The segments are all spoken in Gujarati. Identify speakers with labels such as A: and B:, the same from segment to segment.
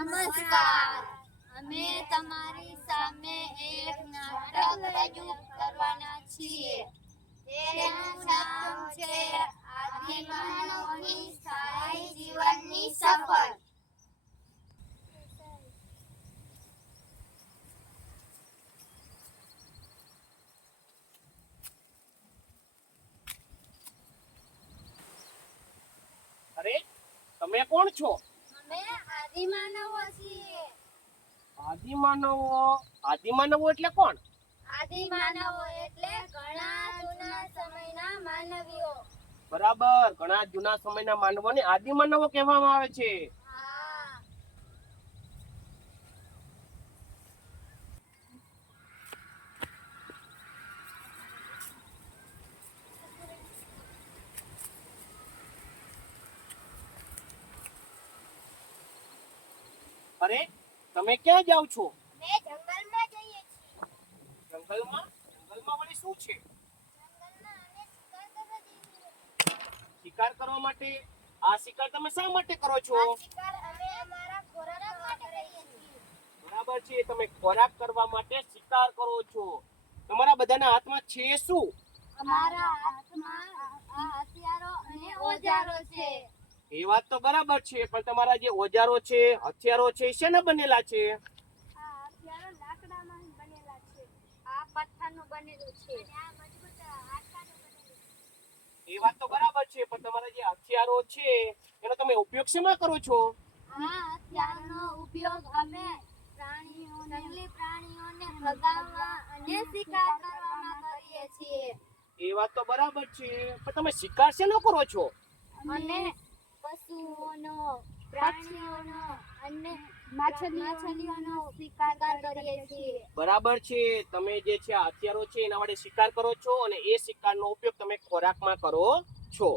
A: નમસ્કાર. અમે તમારી સામે એક નાટક રજૂ કરવાના છીએ. તેનું નામ છે આદિમાનવની સ્થાયી જીવનની સફર
B: અરે તમે કોણ છો?
A: અમે આદિમાનવો
B: આદિમાનવો? આદિમાનવો એટલે કોણ?
A: આદિમાનવો એટલે ઘણા જૂના સમયના માનવીઓ.
B: બરાબર ઘણા જૂના સમયના માનવોને આદિમાનવો કહેવામાં આવે છે. અરે તમે ક્યાં જાઓ છો?
A: અમે જંગલમાં જઈએ છીએ.
B: જંગલમાં? જંગલમાં વળી શું છે?
A: શિકાર કરવા જઈએ
B: શિકાર કરવા માટે? આ શિકાર તમે શા માટે કરો છો?
A: શિકાર અમે અમારા ખોરાક માટે કરીએ છીએ.
B: બરાબર છે તમે ખોરાક કરવા માટે શિકાર કરો છો. તમારા બધાના હાથમાં છે શું?
A: અમારા હાથમાં આ હથિયારો અને ઓજારો છે.
B: એ વાત તો બરાબર છે પણ તમારા જે ઓજારો છે હથિયારો છે શેના બનેલા છે?
A: આ હથિયારો લાકડામાં બનેલા છે. આ પથ્થરનું બનેલું છે. અને આ મજબૂત હાડકાનું બનેલું છે.
B: એ વાત તો બરાબર છે પણ તમારા જે હથિયારો છે એનો તમે ઉપયોગ શેમાં કરો છો?
A: આ હથિયારનો ઉપયોગ અમે પ્રાણીઓ જંગલી પ્રાણીઓને ભગાવવા અને શિકાર કરવામાં કરીએ છીએ.
B: એ વાત તો બરાબર છે પણ તમે શિકાર શેનો કરો છો?
A: અને પશુઓનો પ્રાણીઓનો અને માછલીઓનો શિકાર કરીએ છીએ.
B: બરાબર છે. તમે જે છે આ હથિયારો છે એના માટે શિકાર કરો છો અને એ શિકારનો ઉપયોગ તમે ખોરાકમાં કરો છો.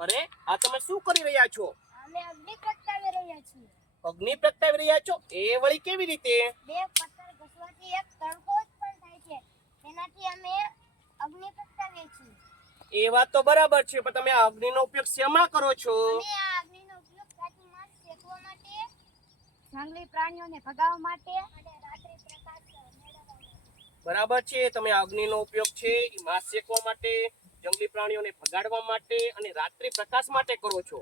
B: અરે આ તમે શું કરી રહ્યા છો?
A: અમે અગ્નિ પ્રગટાવી રહ્યા છીએ.
B: અગ્નિ પ્રગટાવી રહ્યા છો? એ વળી કેવી રીતે?
A: બે પથ્થર ઘસવાથી એક તડકો ઉત્પન્ન થાય છે તેનાથી અમે અગ્નિ પ્રગટાવીએ છીએ
B: એ વાત તો બરાબર છે પણ તમે અગ્નિનો ઉપયોગ શેમાં કરો છો?
A: અમે આ અગ્નિનો ઉપયોગ કાચીમાં શેકવા માટે જંગલી પ્રાણીઓને ભગાવવા માટે અને રાત્રિ પ્રકાશ મેળવવા માટે.
B: બરાબર છે તમે અગ્નિનો ઉપયોગ છે એ માંસ શેકવા માટે જંગલી પ્રાણીઓને ભગાડવા માટે અને રાત્રિ પ્રકાશ માટે કરો છો?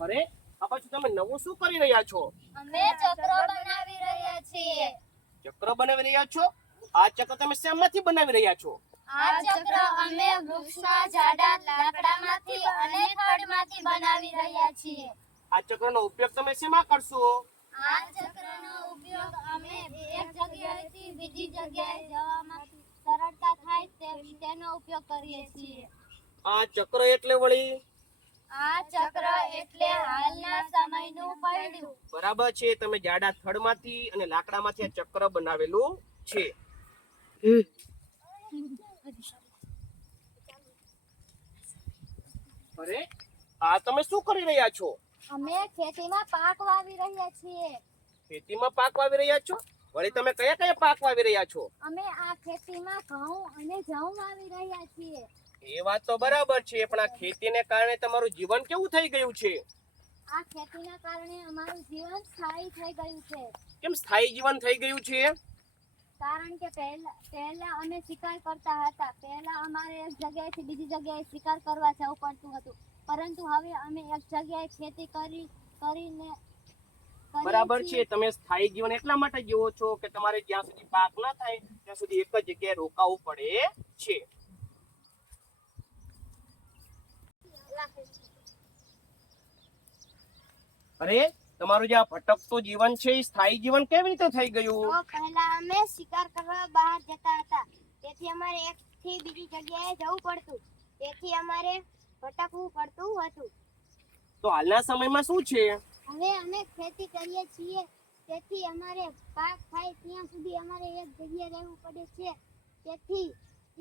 B: અરે આ પાછું તમે નવું શું કરી રહ્યા છો?
A: અમે ચક્રો બનાવી રહ્યા છીએ.
B: ચક્ર બનાવી રહ્યા છો? આ ચક્ર તમે શેમાંથી બનાવી રહ્યા છો?
A: આ ચક્ર અમે વૃક્ષના જાડા લાકડામાંથી અને ખડમાંથી બનાવી રહ્યા છીએ.
B: આ ચક્રનો ઉપયોગ તમે શેમાં કરશો?
A: આ ચક્રનો ઉપયોગ અમે એક જગ્યાએથી બીજી જગ્યાએ જવામાં સરળતા થાય તે- તેનો ઉપયોગ કરીએ છીએ.
B: આ ચક્ર એટલે વળી?
A: આ ચક્ર એટલે હાલના સમયનું પૈડું.
B: બરાબર છે તમે જાડા થડમાંથી અને લાકડામાંથી આ ચક્ર બનાવેલું છે. અરે આ તમે શું કરી રહ્યા છો?
A: અમે ખેતીમાં પાક વાવી રહ્યા છીએ.
B: ખેતીમાં પાક વાવી રહ્યા છો? વળી તમે કયા કયા પાક વાવી રહ્યા છો?
A: અમે આ ખેતીમાં ઘઉં અને જવ વાવી રહ્યા છીએ.
B: એ વાત તો બરાબર છે પણ આ ખેતીને કારણે તમારું જીવન કેવું થઈ ગયું છે?
A: આ ખેતીના કારણે અમારું જીવન સ્થાયી થઈ ગયું છે.
B: કેમ સ્થાયી જીવન થઈ ગયું છે?
A: કારણ કે પહેલા પહેલા અમે શિકાર કરતા હતા. પહેલા અમારે એક જગ્યાએથી બીજી જગ્યાએ શિકાર કરવા જવું પડતું હતું. પરંતુ હવે અમે એક જગ્યાએ ખેતી કરી કરીને
B: બરાબર છે તમે સ્થાયી જીવન એટલા માટે જીવો છો કે તમારે જ્યાં સુધી પાક ના થાય ત્યાં સુધી એક જ જગ્યાએ રોકાવું પડે છે. અરે તમારું જે આ ભટકતું જીવન છે એ સ્થાયી જીવન કેવી રીતે થઈ ગયું?
A: પહેલા અમે શિકાર કરવા બહાર જતા હતા. તેથી અમારે એક થી બીજી જગ્યાએ જવું પડતું. તેથી અમારે ભટકવું પડતું હતું.
B: તો હાલના સમયમાં શું છે?
A: હવે અમે ખેતી કરીએ છીએ. તેથી અમારે પાક થાય ત્યાં સુધી અમારે એક જગ્યાએ રહેવું પડે છે. તેથી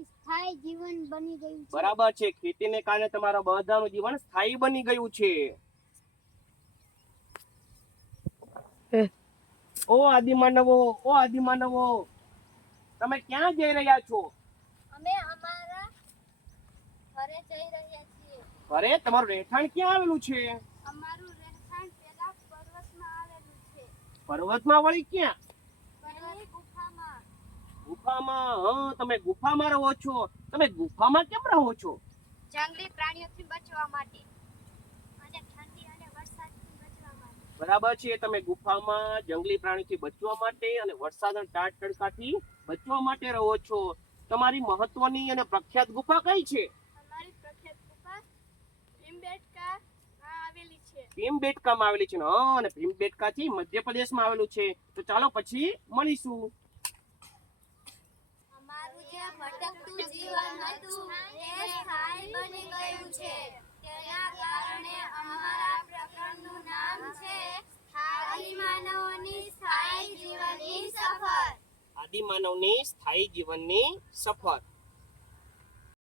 A: સ્થાયી જીવન બની ગયું છે.
B: બરાબર છે. ખેતીને કારણે તમારા બધાનું જીવન સ્થાયી બની ગયું છે. ઓ આદિમાનવો ઓ આદિમાનવો તમે ક્યાં જઈ રહ્યા છો?
A: અમે અમારા ઘરે જઈ રહ્યા છીએ.
B: અરે તમારું રહેઠાણ ક્યાં આવેલું છે?
A: અમારું રહેઠાણ પેલા પર્વતમાં આવેલું છે.
B: પર્વતમાં વળી ક્યાં?
A: ઘરની ગુફામાં?
B: હ તમે ગુફામાં રહો છો. તમે ગુફામાં કેમ રહો છો?
A: જંગલી પ્રાણીઓથી બચવા માટે. અને ઠંડી અને વરસાદથી બચવા માટે.
B: બરાબર છે તમે ગુફામાં જંગલી પ્રાણીથી બચવા માટે અને વરસાદ અને ટાટ તડકાથી બચવા માટે રહો છો. તમારી મહત્વની અને પ્રખ્યાત ગુફા કઈ છે?
A: અમારી પ્રખ્યાત ગુફા ભીમબેટકા આવેલી છે.
B: ભીમબેટકામાં આવેલી છે ને? અને ભીમબેટકાથી મધ્યપ્રદેશમાં આવેલું છે. તો ચાલો પછી મળીશું
A: અમારું જે ભટકતું જીવન હતું તે સ્થાયી બની ગયું છે તેના કારણે અમારા પ્રકરણનું નામ છે આદિ માનવની સ્થાયી જીવનની સફર
B: આદિમાનવની સ્થાયી જીવનની સફર.